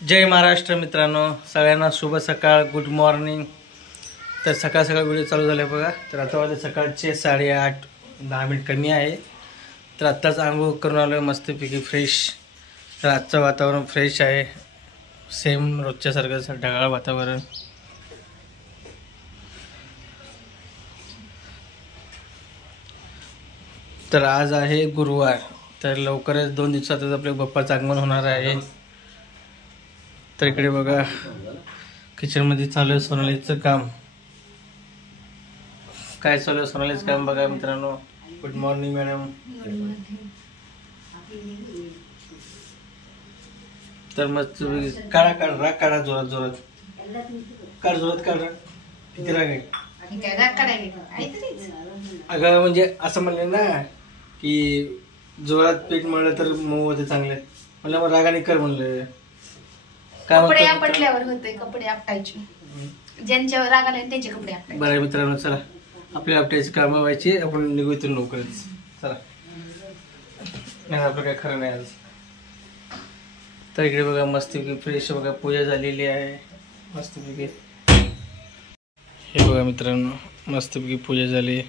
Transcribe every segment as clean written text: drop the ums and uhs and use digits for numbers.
जय महाराष्ट्र मित्रांनो, सगळ्यांना शुभ सकाळ, गुड मॉर्निंग। तर सकाळ सकाळ व्हिडिओ चालू झाला बघा। तर आता वाजले सकाळचे 8:30 मिनिट कमी आहे। तर आत्ताच आंघोळ करून आलो मस्तपैकी फ्रेश। तर आजचं वातावरण फ्रेश आहे, सेम रोजच्यासारखं ढगाळ वातावरण। तर आज आहे गुरुवार, तर लवकरच 2 दिवसातच आपल्या बाप्पाचं आगमन होणार आहे। तर इकडे बघा किचनमध्ये चालू आहे सोनालीचं काम। काय चालू आहे सोनालीचं काम बघा मित्रांनो। Good morning madam. तर मस्त काढा काढा काढा जोरात जोरात काढ, जोरात काढ। किती राग आहे अगं, म्हणजे असं म्हणले ना की जोरात पीठ मळलं तर मऊ होते चांगले, म्हणलं मग रागाने कर म्हणलं। कपडे आपटल्यावर होते, कपडे आपटायचे, ज्यांच्यावर राग आले त्यांचे कपडे आपटायचे। बरं मित्रांनो, चला आपल्या आपटायची कामं व्हायची, आपण निघू इथून लवकरच। चला, नाही आपलं काय खरं नाही आज। तर इकडे बघा मस्तपैकी फ्रेश बघा पूजा झालेली आहे मस्तपैकी। हे बघा मित्रांनो, मस्तपैकी पूजा झाली।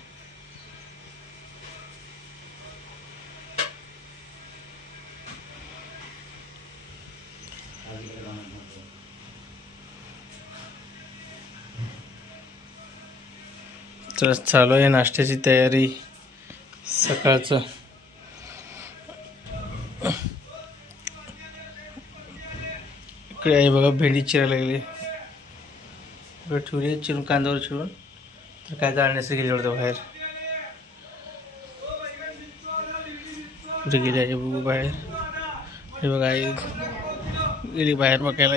तर चालू आहे नाश्त्याची तयारी सकाळचं। इकडे आहे बघा भेंडी चिरायला लागली, इकडे ठेवली चिरून, कांद्यावर चिरून। तर काय जाण्याचं गेले होतं बाहेर, कुठे गेली आहे बघू बाहेर। हे बघा आई गेली बाहेर बघायला।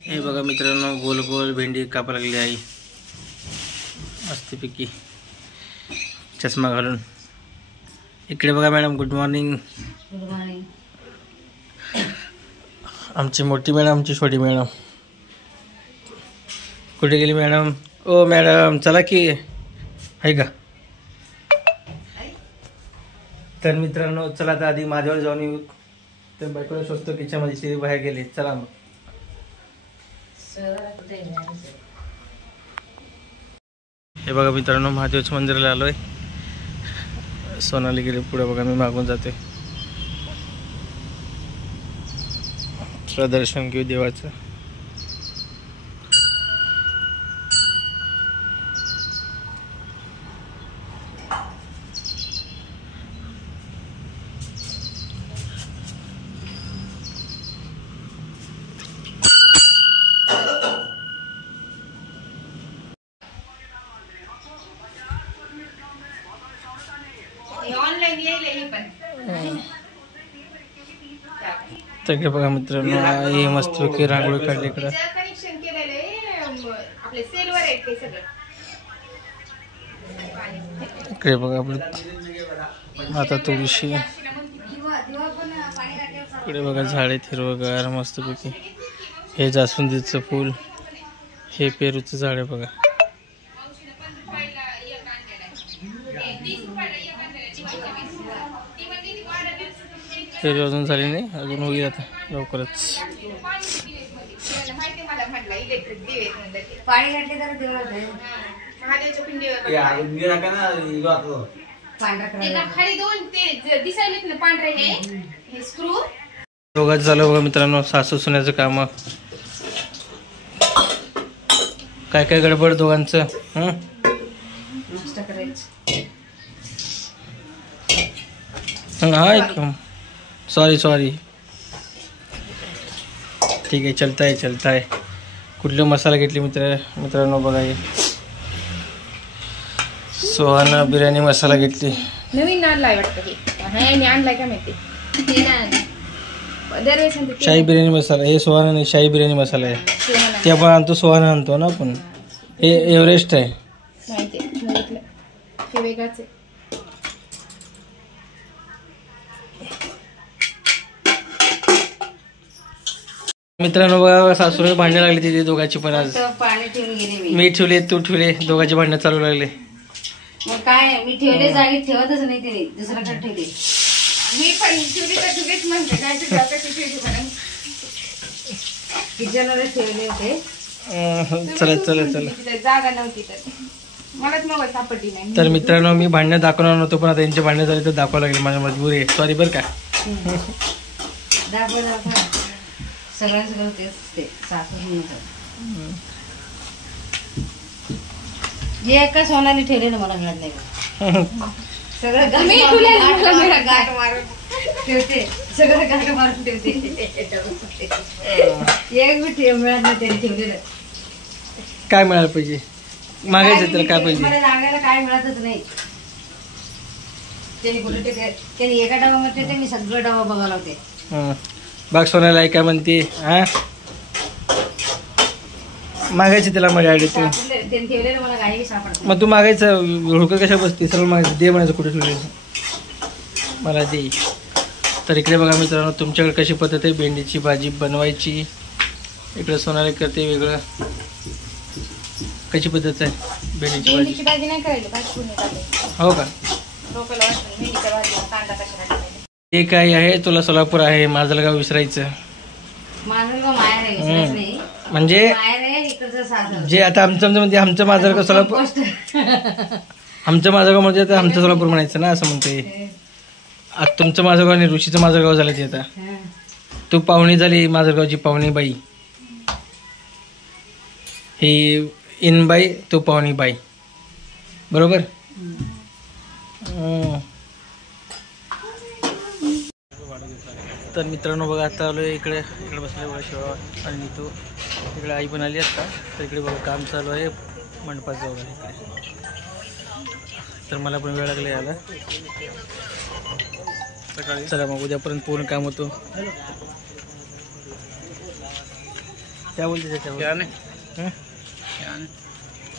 हे बघा मित्रांनो, गोल गोल भेंडी कापा लागली आई मस्तपैकी चष्मा घालून। इकडे बघा madam, good morning. Good morning. आमची मोठी मॅडम, आमची छोटी मॅडम कुठे गेली मॅडम? ओ मॅडम चला की, आहे का? तर मित्रांनो चला, तर आधी माझ्यावर जाऊन येऊ। तर बायकोला शोधतो किचनमध्ये, ती बाहेर गेली। चला मग। हे बघा मित्रांनो, महादेवच्या मंदिराला आलोय। सोनाली गेली पुढे बघा, मी मागून जाते। चला दर्शन घेऊ देवाचं। तर इकडे बघा मित्रांनो, हे मस्तपैकी रांगोळी काढली इकडं। इकडे बघा आपलं माता तुळशी, इकडे बघा झाड आहेत हिरवगार मस्तपैकी। हे जास्वंदीचं फूल, हे पेरूचं झाड आहे बघा। पेरू अजून झाली नाही, अजून होईल आता लवकरच। दोघांचं झालं बघा मित्रांनो, सासू सुनेचं काम। काय काय गडबड दोघांचं। हाँ सॉरी सॉरी, ठीक आहे, चलता है। कुठले मसाला घेतली मित्रांनो बघा, हे सोहाना बिर्याणी मसाला घेतली। नवीन आणलाय वाटतं, आणलाय का माहिती। शाही बिर्याणी मसाला, हे सोहाना नाही, शाही बिर्याणी मसाला आहे। ते आपण आणतो, सोहाना आणतो ना आपण। हे एव्हरेस्ट आहे वेगळाच आहे। मित्रांनो बघा, सासूने भांडणं लागली तिथे दोघांची पण आज। मी ठेवले, तू ठेवले, दोघांचे भांडणं चालू लागले। मग काय मी ठेवले जागी ठेवतच नाही ते दुसऱ्याकडे ठेवले. मी पण तुझेच म्हणते काय तुझ्या म्हणून किचनमध्ये ठेवले होते. चला चला चला. जागा नव्हती तर मलाच मोबाईल सापडली नाही. तर मित्रांनो मी भांडणं दाखवणार नव्हतो पण आता यांचे भांडणं झाले तर दाखवावं लागेल. माझ्या मजबुरी आहे. सॉरी बरं का. दाखव सगळं तेच ते सासू जे एका सोनाली ठेवलेलं मला मिळत नाही. सगळं गाठ मारून ठेवते. सगळं गाठ मारून ठेवते. एक बी मिळत नाही त्याने ठेवलेलं. काय मिळालं पाहिजे मागायचं तर काय पाहिजे. मला लागायला काय मिळतच नाही. त्याने कुठे ठेवते त्याने एका डबामध्ये ठेवते मी सगळं डबा बघायला होते. बाग सोनाला काय म्हणते हा मागायची त्याला माझ्या आयडी तू. त्याने ठेवलेलं मला काही सापडत. मग तू मागायचं हुडकं कशा बसते सरळ मागायचं दे म्हणायचं कुठे ठेवले मला दे. तर इकडे बघा मित्रांनो तुमच्याकडे कशी पद्धत आहे भेंडीची भाजी बनवायची. इकडे सोनाली करते वेगळं. कशी पद्धत आहे भेंडीची भाजी नाही करायची भाजी हो का. ते काय आहे तुला सोलापूर आहे माजलगाव विसरायचं. माझं माहेर आहे विसरायचं नाही. म्हणजे माहेर आहे इकडचं सासर. जे आता आमचं म्हणजे आमचं माजलगाव सोलापूर आमचं माजलगाव म्हणजे आता आमचं सोलापूर म्हणायचं ना असं म्हणतोय. आता तुमचं माजलगाव आणि ऋषीचं माजलगाव झालं ते आता. तू पाहुणी झाली माजलगावची पाहुणी बाई. ही इनबाई तू पाहुणी बाई बरोबर. तर मित्रांनो बघा आता आलो इकडे बसले बघा शिवा आणि तू इकडे आई पण आली असता. तर इकडे बघा काम चालू आहे मंडपात जवळ इकडे. तर मला पण वेळ लागला यायला. चला मग उद्यापर्यंत पूर्ण काम होतो. काय बोलते त्याच्यावर